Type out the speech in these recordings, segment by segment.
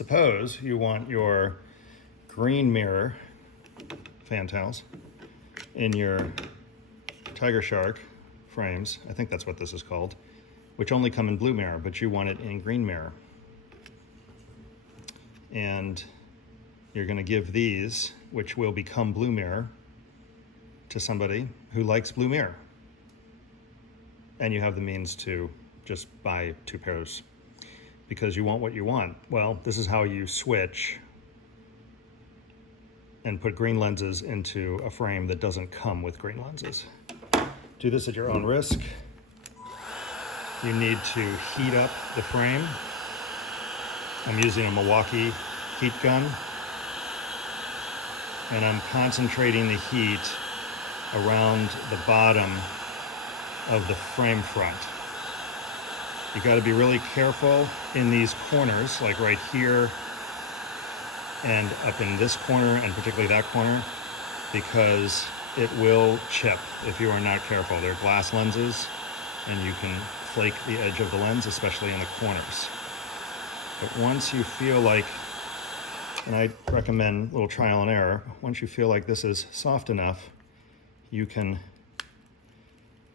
suppose you want your green mirror fantails in your tiger shark frames. I think that's what this is called, which only come in blue mirror, but you want it in green mirror. And you're going to give these, which will become blue mirror, to somebody who likes blue mirror. And you have the means to just buy 2 pairs because you want what you want. Well, this is how you switch and put green lenses into a frame that doesn't come with green lenses. Do this at your own risk. You need to heat up the frame. I'm using a Milwaukee heat gun, and I'm concentrating the heat around the bottom of the frame front. You got to be really careful in these corners, like right here and up in this corner, and particularly that corner, because it will chip if you are not careful. They're glass lenses, and you can flake the edge of the lens, especially in the corners. But once you feel like, and I recommend a little trial and error, once you feel like this is soft enough, you can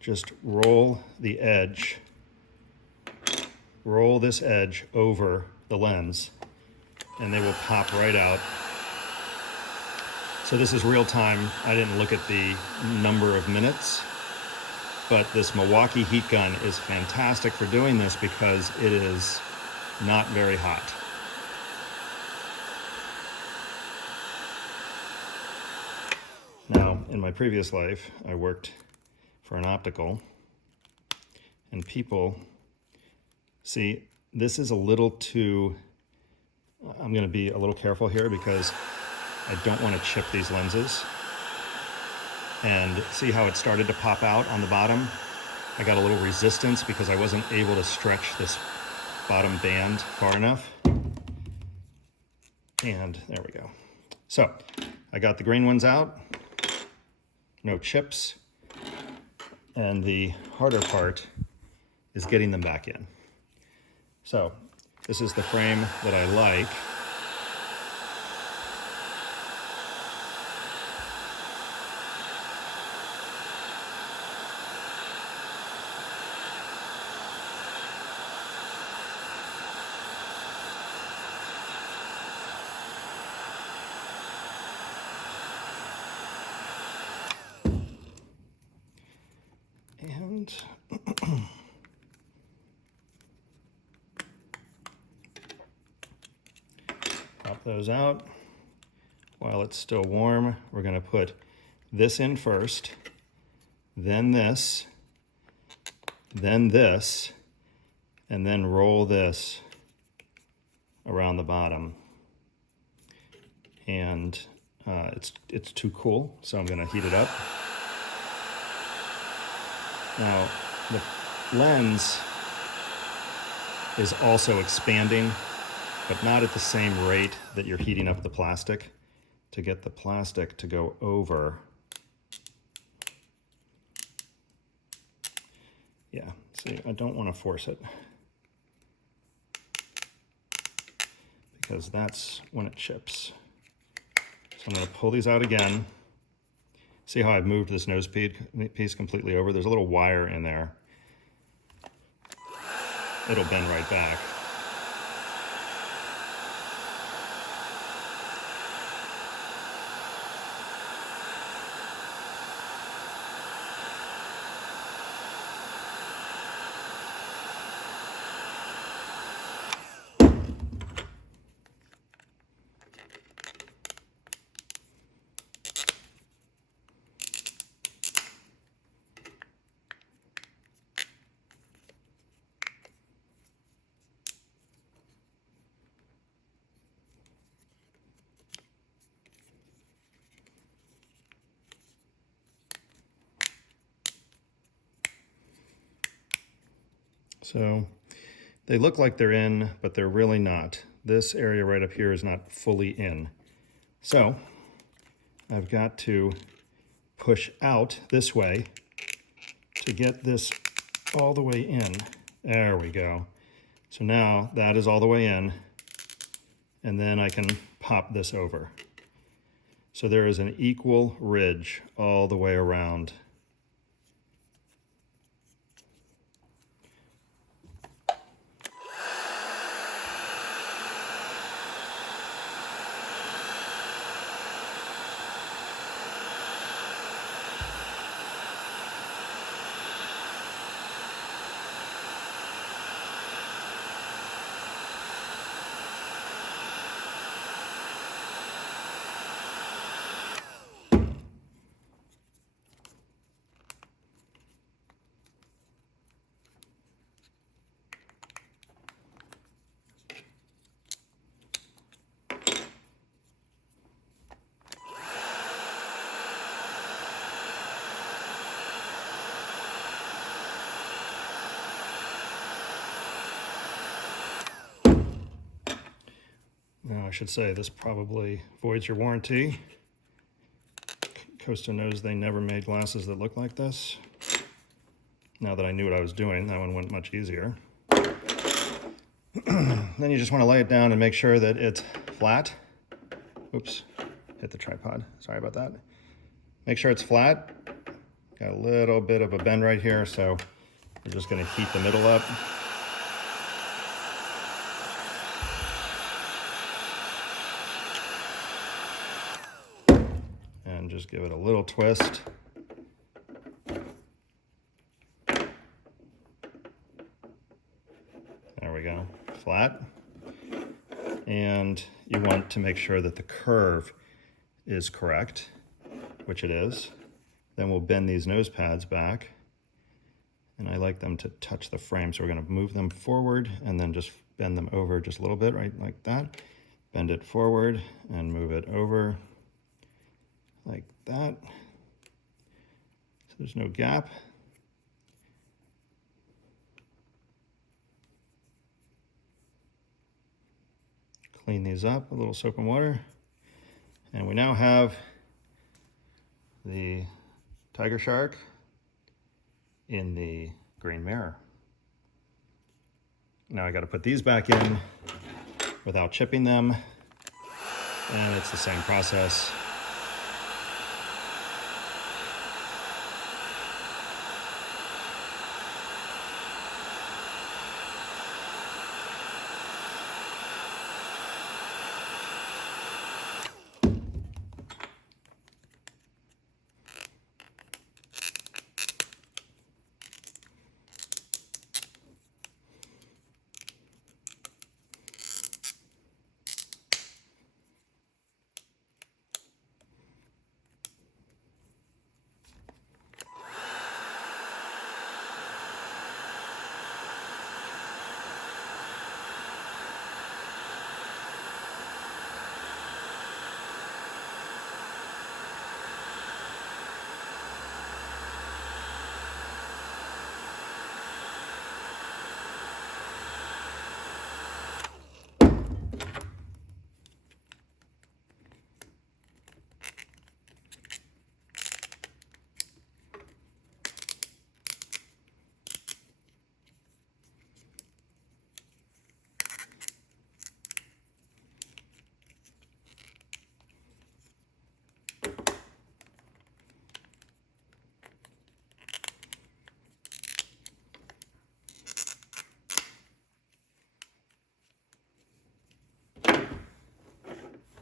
just roll the edge, roll this edge over the lens, and they will pop right out. So this is real time. I didn't look at the number of minutes, but this Milwaukee heat gun is fantastic for doing this because it is not very hot. Now, in my previous life, I worked for an optical, and people, see, this is a little too, I'm going to be a little careful here because I don't want to chip these lenses. And see how it started to pop out on the bottom? I got a little resistance because I wasn't able to stretch this bottom band far enough. And there we go. So I got the green ones out, no chips, and the harder part is getting them back in. So this is the frame that I like. And pop those out. While it's still warm, we're going to put this in first, then this, and then roll this around the bottom. And it's too cool, so I'm going to heat it up. Now, the lens is also expanding, but not at the same rate that you're heating up the plastic. To get the plastic to go over, yeah, see, I don't want to force it because that's when it chips. So I'm going to pull these out again. See how I've moved this nose piece completely over? There's a little wire in there. It'll bend right back. So they look like they're in, but they're really not. This area right up here is not fully in. So I've got to push out this way to get this all the way in. There we go. So now that is all the way in, and then I can pop this over. So there is an equal ridge all the way around. Now I should say this probably voids your warranty. Costa knows they never made glasses that look like this. Now that I knew what I was doing, that one went much easier. Then you just want to lay it down and make sure that it's flat. Oops, hit the tripod. Sorry about that. Make sure it's flat. Got a little bit of a bend right here, so we're just going to heat the middle up. And just give it a little twist. There we go, flat. And you want to make sure that the curve is correct, which it is. Then we'll bend these nose pads back. And I like them to touch the frame, so we're gonna move them forward and then just bend them over just a little bit, right, like that. Bend it forward and move it over like that. So there's no gap. Clean these up, a little soap and water. And we now have the tiger shark in the green mirror. Now I got to put these back in without chipping them, and it's the same process.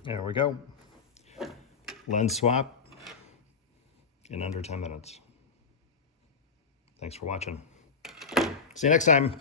There we go. Lens swap in under 10 minutes. Thanks for watching. See you next time.